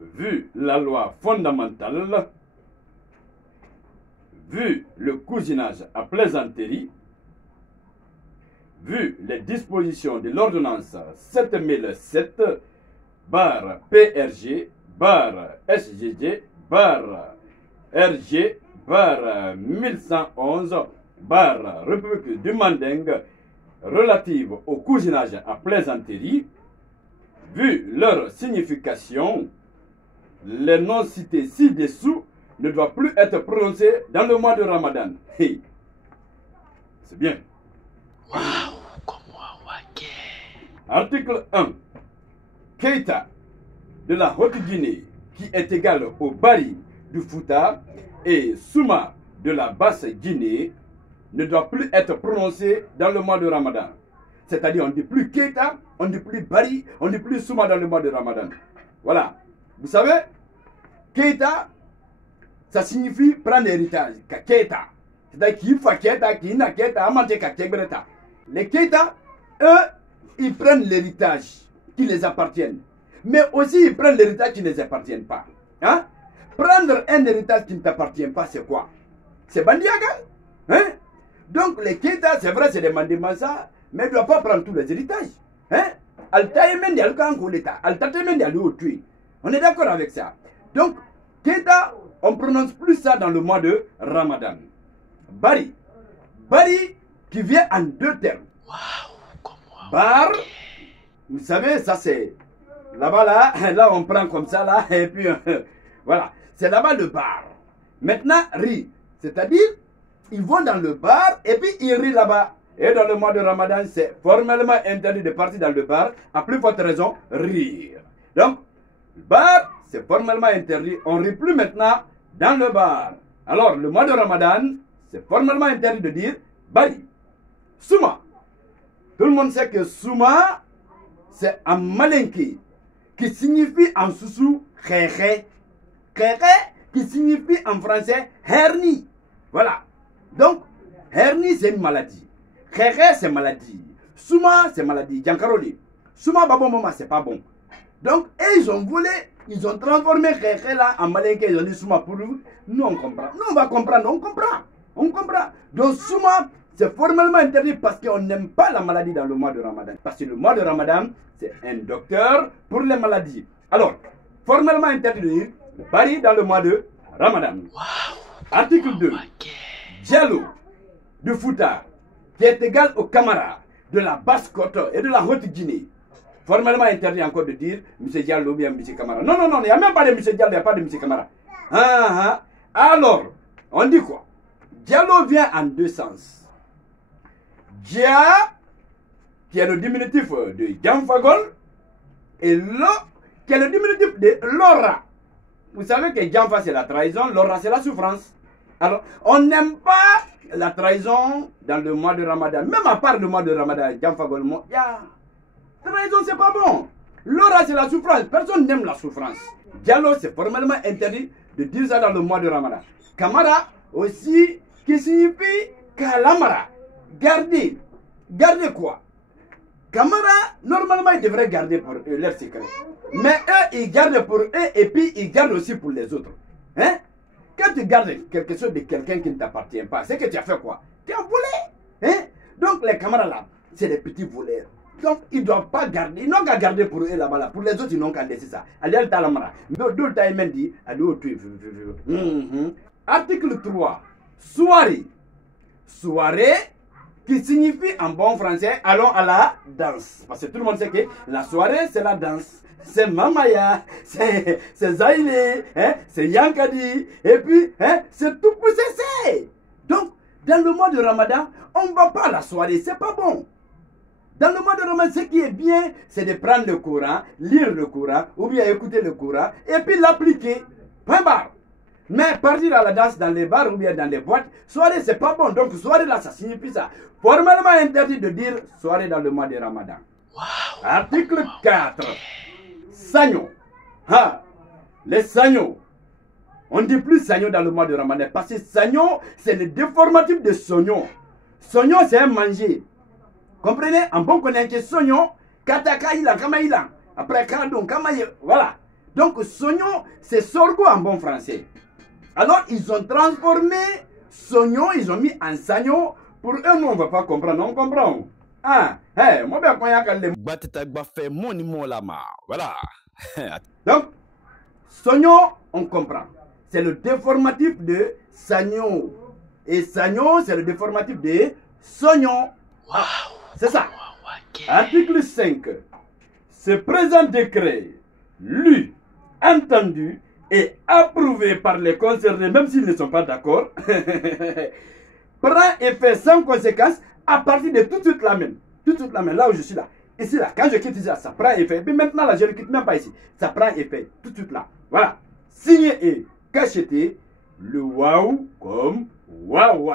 vu la loi fondamentale, vu le cousinage à plaisanterie, vu les dispositions de l'ordonnance 7007 bar PRG bar SGG bar RG bar 1111 bar République du Manding relative au cousinage à plaisanterie, vu leur signification, les noms cités ci-dessous ne doivent plus être prononcés dans le mois de Ramadan. Hey. C'est bien. Article 1. Keita de la Haute-Guinée, qui est égal au Bari du Fouta, et Souma de la Basse-Guinée, ne doit plus être prononcé dans le mois de Ramadan. C'est-à-dire, on ne dit plus Keita, on ne dit plus Bari, on ne dit plus Souma dans le mois de Ramadan. Voilà. Vous savez, Keita, ça signifie prendre l'héritage. Keita. C'est-à-dire qu'il faut Keita, qu'il n'a Keita, amante Keita. Les Keita, eux, ils prennent l'héritage qui les appartient. Mais aussi, ils prennent l'héritage qui ne les appartient pas. Hein? Prendre un héritage qui ne t'appartient pas, c'est quoi? C'est Bandiaga. Hein? Donc, les Keita, c'est vrai, c'est des Mandimasa, mais ils ne doivent pas prendre tous les héritages. Hein? On est d'accord avec ça. Donc, Keita, on ne prononce plus ça dans le mois de Ramadan. Bari. Bari qui vient en deux termes. Bar, vous savez, ça c'est là-bas, là on prend comme ça, là, et puis voilà, c'est là-bas le bar. Maintenant, riz, c'est-à-dire, ils vont dans le bar et puis ils rient là-bas. Et dans le mois de Ramadan, c'est formellement interdit de partir dans le bar, à plus forte raison, rire. Donc, le bar, c'est formellement interdit, on ne rit plus maintenant dans le bar. Alors, le mois de Ramadan, c'est formellement interdit de dire bari. Souma. Tout le monde sait que Souma, c'est un malinki qui signifie en soussou khékhe. Khékhe qui signifie en français hernie. Voilà. Donc, hernie, c'est une maladie. Khékhe, c'est maladie. Souma, c'est maladie. Djankaroli. Souma, babo mama, c'est pas bon. Donc, et ils ont volé, ils ont transformé Khékhe là en malinki. Ils ont dit Souma pour nous. Nous, on comprend. Nous, on va comprendre. On comprend. On comprend. Donc, Souma, c'est formellement interdit parce qu'on n'aime pas la maladie dans le mois de Ramadan. Parce que le mois de Ramadan, c'est un docteur pour les maladies. Alors, formellement interdit de dire Bari dans le mois de Ramadan. Article 2. Diallo de Fouta, qui est égal au Camara de la Basse-Côte et de la Haute-Guinée. Formellement interdit encore de dire M. Diallo ou bien M. Camara. Non, non, non, il n'y a même pas de M. Diallo, il n'y a pas de M. Camara. Alors, on dit quoi? Diallo vient en deux sens. Dia, qui est le diminutif de Djanfagol, et Lo, qui est le diminutif de Lora. Vous savez que Djanfa c'est la trahison, Lora c'est la souffrance. Alors, on n'aime pas la trahison dans le mois de Ramadan. Même à part le mois de Ramadan, Djanfagol, trahison c'est pas bon. Lora c'est la souffrance, personne n'aime la souffrance. Diallo c'est formellement interdit de dire ça dans le mois de Ramadan. Kamara aussi, qui signifie Kalamara. Garder. Garder quoi? Camara, normalement, ils devraient garder pour eux leur secret. Mais eux, ils gardent pour eux et puis ils gardent aussi pour les autres. Hein? Quand tu gardes quelque chose de quelqu'un qui ne t'appartient pas, c'est que tu as fait quoi? Tu as volé. Hein? Donc les camarades là, c'est des petits voleurs. Donc ils ne doivent pas garder. Ils n'ont qu'à garder pour eux là-bas. Là. Pour les autres, ils n'ont qu'à laisser ça. Allez, Article 3. Soirée. Soirée qui signifie en bon français, allons à la danse. Parce que tout le monde sait que la soirée, c'est la danse. C'est Mamaya, c'est Zaïle, hein, c'est Yankadi, et puis hein, c'est tout poussé. Donc, dans le mois de Ramadan, on ne va pas à la soirée, c'est pas bon. Dans le mois de Ramadan, ce qui est bien, c'est de prendre le Coran, lire le Coran, ou bien écouter le Coran, et puis l'appliquer. Point barre. Mais partir à la danse dans les bars ou bien dans les boîtes, soirée c'est pas bon. Donc soirée là ça signifie ça. Formellement interdit de dire soirée dans le mois de Ramadan. Article 4. Sagno. Les sagnos. On ne dit plus sagno dans le mois de Ramadan. Parce que sagno c'est le déformatif de sognon. Sognon c'est un manger. Comprenez? En bon connaissance, sognon, kataka ilan, kama ilan. Après kadon, kama voilà. Donc, Sognon, c'est sorgho en bon français. Alors, ils ont transformé Sognon, ils ont mis en Sagnon. Pour eux, nous, on ne va pas comprendre. On comprend. Ah, hey, moi, bien, quand il y a voilà. Donc, Sognon, on comprend. C'est le déformatif de Sagnon. Et Sagnon, c'est le déformatif de Sognon. Wow. C'est ça. Article 5. Ce présent décret, lu, entendu et approuvé par les concernés, même s'ils ne sont pas d'accord, prend effet sans conséquence à partir de tout de suite là même. Tout de suite là même, là où je suis là. Ici là, quand je quitte ici, ça prend effet. Et puis maintenant là, je ne quitte même pas ici. Ça prend effet tout de suite là. Voilà. Signé et cacheté, le waouh comme waouh.